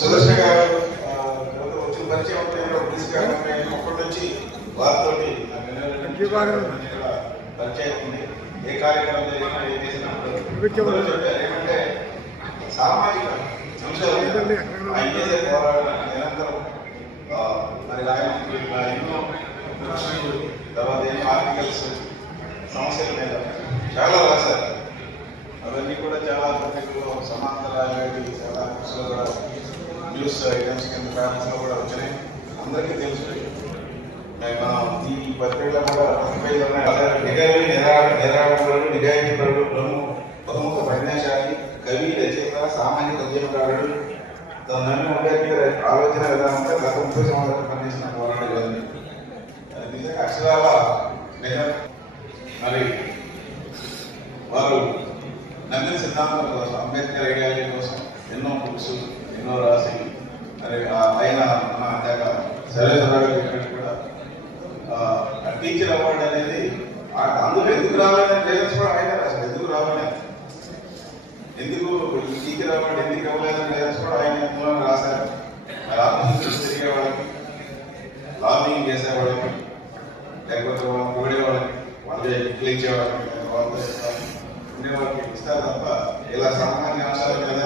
సుదర్శన గారు వచ్చిన పరిచయం తీసుకురాగానే నుంచి వారితో పరిచయం ఉంది ఏ కార్యక్రమం జరిగినా చేసినప్పుడు ఏమంటే సామాజిక అంశాలు ఆయన చేసే పోరాటం నిరంతరం మరి ఇలా ఎన్నో తర్వాత ఎన్నో ఆర్టికల్స్ సమస్యల మీద చాలా రాశారు అవన్నీ కూడా చాలా పత్రికల్లో సమాంతరాలు చాలా కూడా న్యూస్ ఐటమ్స్ కింద పేపర్స్లో కూడా వచ్చినాయి అందరికీ తెలుసు. మనం ఈ పత్రికలో కూడా పత్రికలు ఉన్నాయి. అలాగే నిజాయితీ బహుముఖ ప్రజ్ఞాశాలి కవి రచయిత సామాజిక ఉద్యమకారుడు తన నమ్మిన అంబేద్కర్ ఆలోచన విధానంతో గత ముప్పై సంవత్సరాలు పనిచేసిన పోరాటం నిజంగా అక్షరాల నిజం మరి వారు నమ్మిన సిద్ధాంతం కోసం అంబేద్కర్ ఐడియాలజీ కోసం ఎన్నో బుక్స్ ఆయన మన ఇందాక సరేశ్వరరావు గారు కూడా టీచర్ అవార్డు అనేది అందులో ఎందుకు రావాలని పేరెంట్స్ కూడా అడిగారు అసలు ఎందుకు రావాలని ఎందుకు టీచర్ అవార్డు ఎందుకు ఇవ్వలేదని పేరెంట్స్ కూడా ఆయన అందులో రాశారు. మరి ఆత్మహత్య తిరిగే లాబింగ్ చేసేవాళ్ళకి లేకపోతే వాళ్ళని ఓడే వాళ్ళకి వాళ్ళు ఇచ్చే వాళ్ళకి వాళ్ళతో ఇస్తారు తప్ప ఇలా సామాన్య అంశాలు మీద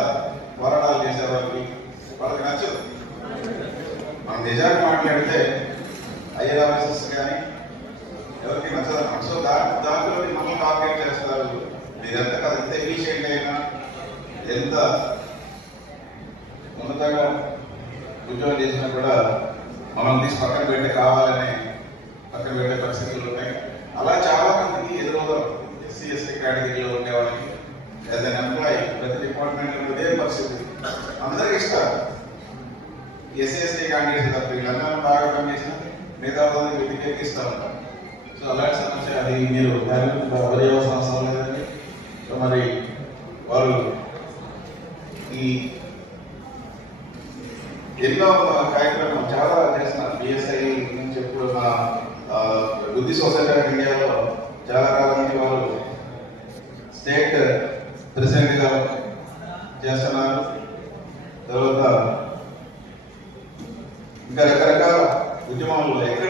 పోరాటాలు చేసే వాళ్ళకి వాళ్ళకి నచ్చదు మనం నిజాన్ని మాట్లాడితే ఐఎల్ ఆఫీసర్స్ కానీ ఎవరికి నచ్చదు. సో దాని దాంట్లో మనం టార్గెట్ చేస్తారు. మీరు ఎంత కాదు ఎంత ఎఫిషియెంట్ అయినా ఎంత ఉన్నతంగా ఉద్యోగం చేసినా కూడా మనం తీసి పక్కన పెట్టే కావాలని పక్కన పెట్టే పరిస్థితులు ఉన్నాయి అలా చాలా మందికి ఎదురవుతారు ఎస్సీ ఎస్టీ కేటగిరీలో ఉండే వాళ్ళకి ఎస్సీ ఎస్టీ క్యాండిడేట్స్ తప్ప వీళ్ళందరూ బాగా పనిచేసిన మిగతా వాళ్ళని వీటికి ఇస్తూ ఉంటారు సో అలాంటి సమస్య అది మీరు దాని గురించి అవసరం లేదండి. సో మరి వాళ్ళు ఈ ఎన్నో కార్యక్రమం చాలా చేస్తున్నారు. బిఎస్ఐ నుంచి ఎప్పుడు మా బుద్ధి సొసైటీ ఆఫ్ ఇండియాలో చాలా కాలం నుంచి వారు స్టేట్ ప్రెసిడెంట్గా చేస్తున్నారు. తర్వాత ఇంకా రకరకాల ఉద్యమాలు ఎక్కడ